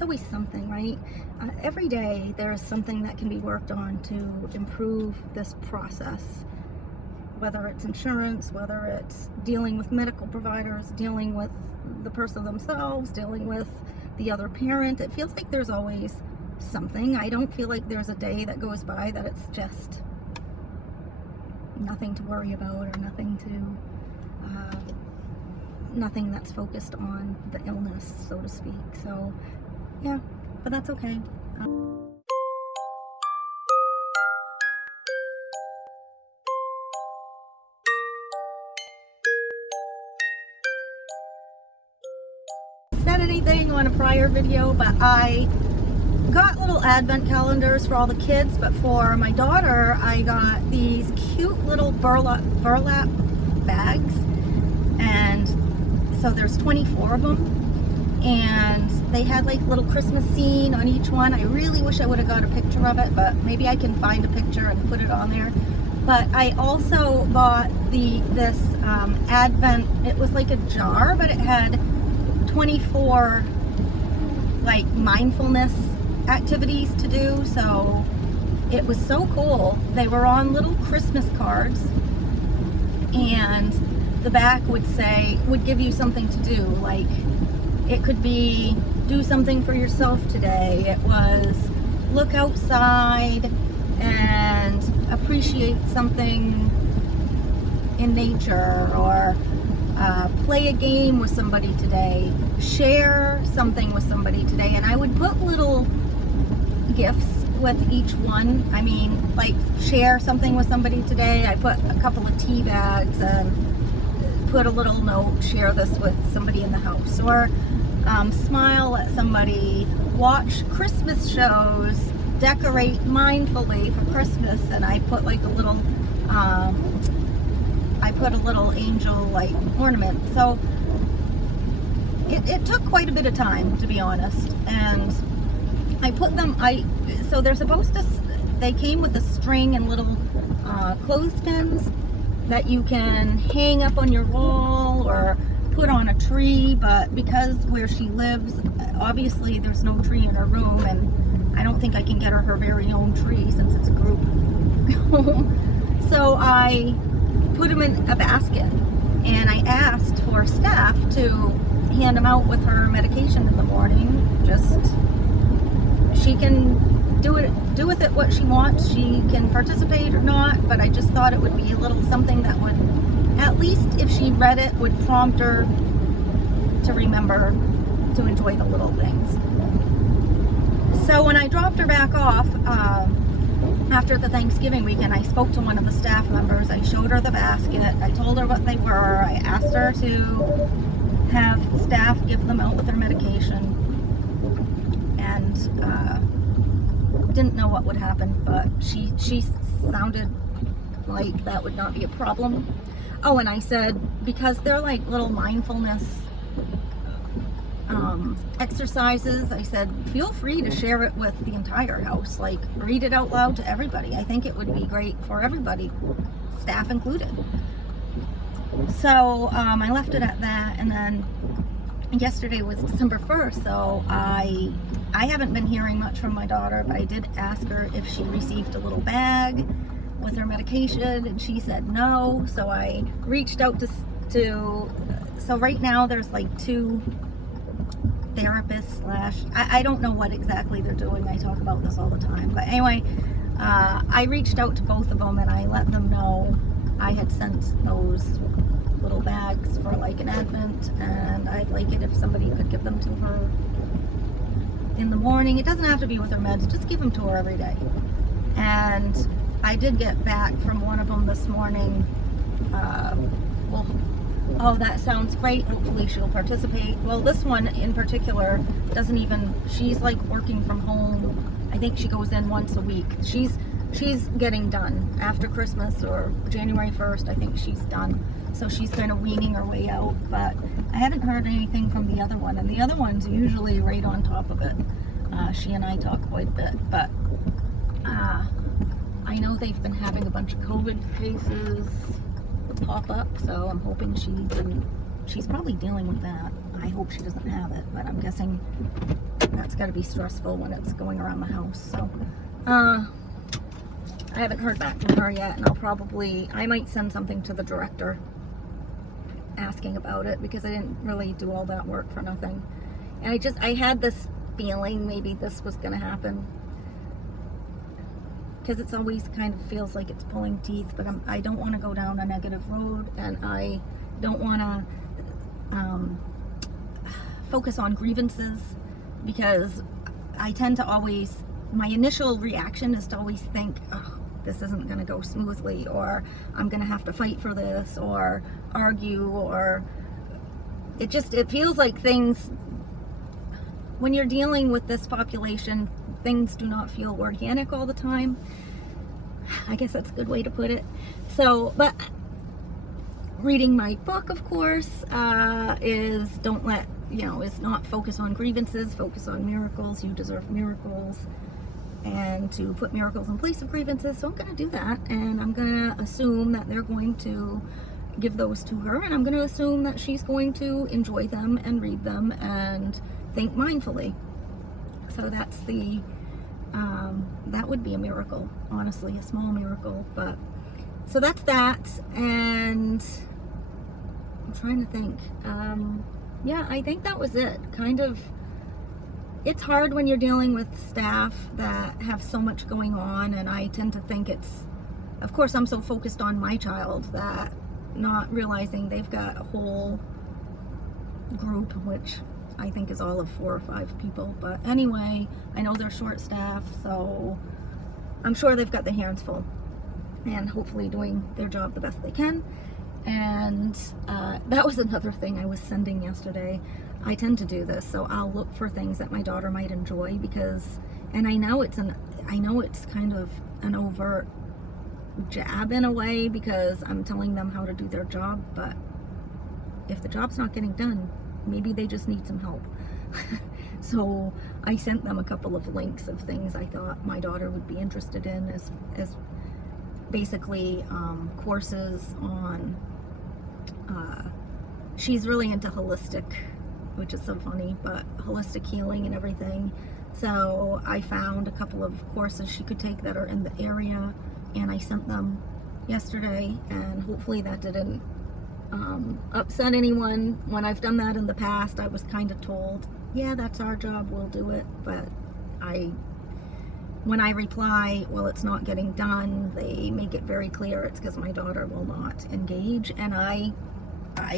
it's always something, right? Every day there's something that can be worked on to improve this process, whether it's insurance, whether it's dealing with medical providers, dealing with the person themselves, dealing with the other parent. It feels like there's always something. I don't feel like there's a day that goes by that it's just nothing to worry about, or nothing that's focused on the illness, so to speak. So yeah, but that's okay. Said anything on a prior video, but I got little advent calendars for all the kids, but for my daughter I got these cute little burlap bags, and so there's 24 of them, and they had like little Christmas scene on each one. I really wish I would have got a picture of it, but maybe I can find a picture and put it on there. But I also bought this advent, it was like a jar, but it had 24 like mindfulness activities to do. So it was so cool. They were on little Christmas cards, and the back would give you something to do. Like, it could be do something for yourself today. It was look outside and appreciate something in nature, or play a game with somebody today, share something with somebody today. And I would put little gifts with each one. I mean, like, share something with somebody today. I put a couple of tea bags and put a little note, share this with somebody in the house, or smile at somebody, watch Christmas shows, decorate mindfully for Christmas. And I put like a little angel like ornament. So it took quite a bit of time, to be honest. And I put them, so they're supposed to, they came with a string and little clothespins that you can hang up on your wall or put on a tree. But because where she lives, obviously there's no tree in her room, and I don't think I can get her very own tree since it's a group home. So I put them in a basket, and I asked for staff to hand them out with her medication in the morning. Just, she can do with it what she wants. She can participate or not, but I just thought it would be a little something that would, at least if she read it, would prompt her to remember to enjoy the little things. So when I dropped her back off after the Thanksgiving weekend, I spoke to one of the staff members. I showed her the basket. I told her what they were. I asked her to have staff give them out with their medication, and didn't know what would happen, but she sounded like that would not be a problem. Oh, and I said, because they're like little mindfulness exercises, I said, feel free to share it with the entire house. Like, read it out loud to everybody. I think it would be great for everybody, staff included. So I left it at that, and then yesterday was December 1st, so I haven't been hearing much from my daughter, but I did ask her if she received a little bag with her medication, and she said no. So I reached out to so right now there's like 2 therapists / I don't know what exactly they're doing. I talk about this all the time, but anyway, I reached out to both of them, and I let them know I had sent those little bags for like an advent, and I'd like it if somebody could give them to her in the morning. It doesn't have to be with her meds, just give them to her every day. And I did get back from one of them this morning. Well, oh, that sounds great, hopefully she'll participate. Well, this one in particular doesn't even, she's like working from home. I think she goes in once a week. She's getting done after Christmas, or January 1st, I think she's done. So she's kind of weaning her way out, but I haven't heard anything from the other one, and the other one's usually right on top of it. She and I talk quite a bit, but I know they've been having a bunch of COVID cases pop up, so I'm hoping she's probably dealing with that. I hope she doesn't have it, but I'm guessing that's got to be stressful when it's going around the house. So I haven't heard back from her yet, and I might send something to the director asking about it, because I didn't really do all that work for nothing. And I had this feeling maybe this was going to happen, because it's always kind of feels like it's pulling teeth, but I don't want to go down a negative road, and I don't want to focus on grievances, because I tend to always, my initial reaction is to always think, oh, this isn't going to go smoothly, or I'm going to have to fight for this, or argue, or it feels like things, when you're dealing with this population, things do not feel organic all the time. I guess that's a good way to put it. So, but reading my book, of course, is not focus on grievances, focus on miracles. You deserve miracles, and to put miracles in place of grievances. So I'm going to do that, and I'm going to assume that they're going to give those to her, and I'm going to assume that she's going to enjoy them and read them and think mindfully. So that's that would be a miracle, honestly, a small miracle. But so that's that, and I'm trying to think. Yeah, I think that was it. Kind of, it's hard when you're dealing with staff that have so much going on, and I tend to think of course, I'm so focused on my child that not realizing they've got a whole group, which I think is all of 4 or 5 people. But anyway, I know they're short staffed, so I'm sure they've got their hands full, and hopefully doing their job the best they can. And that was another thing I was sending yesterday. I tend to do this, so I'll look for things that my daughter might enjoy, and I know it's kind of an overt jab in a way, because I'm telling them how to do their job, but if the job's not getting done, maybe they just need some help. So I sent them a couple of links of things I thought my daughter would be interested in, as basically courses on, she's really into holistic, which is so funny, but holistic healing and everything. So I found a couple of courses she could take that are in the area, and I sent them yesterday, and hopefully that didn't upset anyone. When I've done that in the past, I was kind of told, yeah, that's our job, we'll do it. But when I reply, well, it's not getting done, they make it very clear it's because my daughter will not engage. And I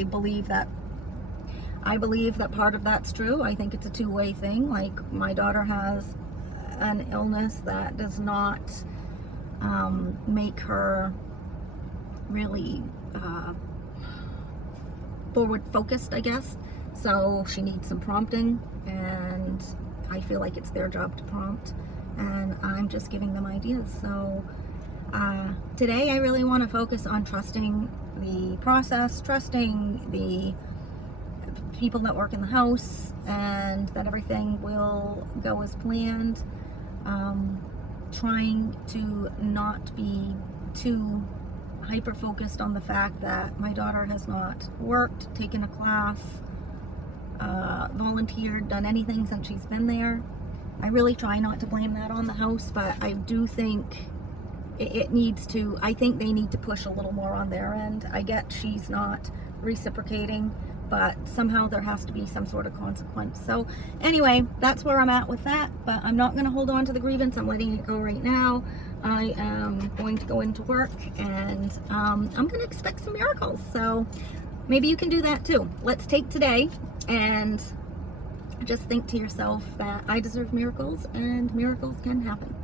believe that part of that's true. I think it's a two-way thing. Like, my daughter has an illness that does not make her really forward focused, I guess. So she needs some prompting, and I feel like it's their job to prompt, and I'm just giving them ideas. So today I really want to focus on trusting the process, trusting the people that work in the house, and that everything will go as planned. Trying to not be too hyper focused on the fact that my daughter has not worked, taken a class, volunteered, done anything since she's been there. I really try not to blame that on the house, but I do think I think they need to push a little more on their end. I get she's not reciprocating, but somehow there has to be some sort of consequence. So anyway, that's where I'm at with that, but I'm not going to hold on to the grievance. I'm letting it go right now. I am going to go into work, and I'm going to expect some miracles. So maybe you can do that too. Let's take today and just think to yourself that I deserve miracles, and miracles can happen.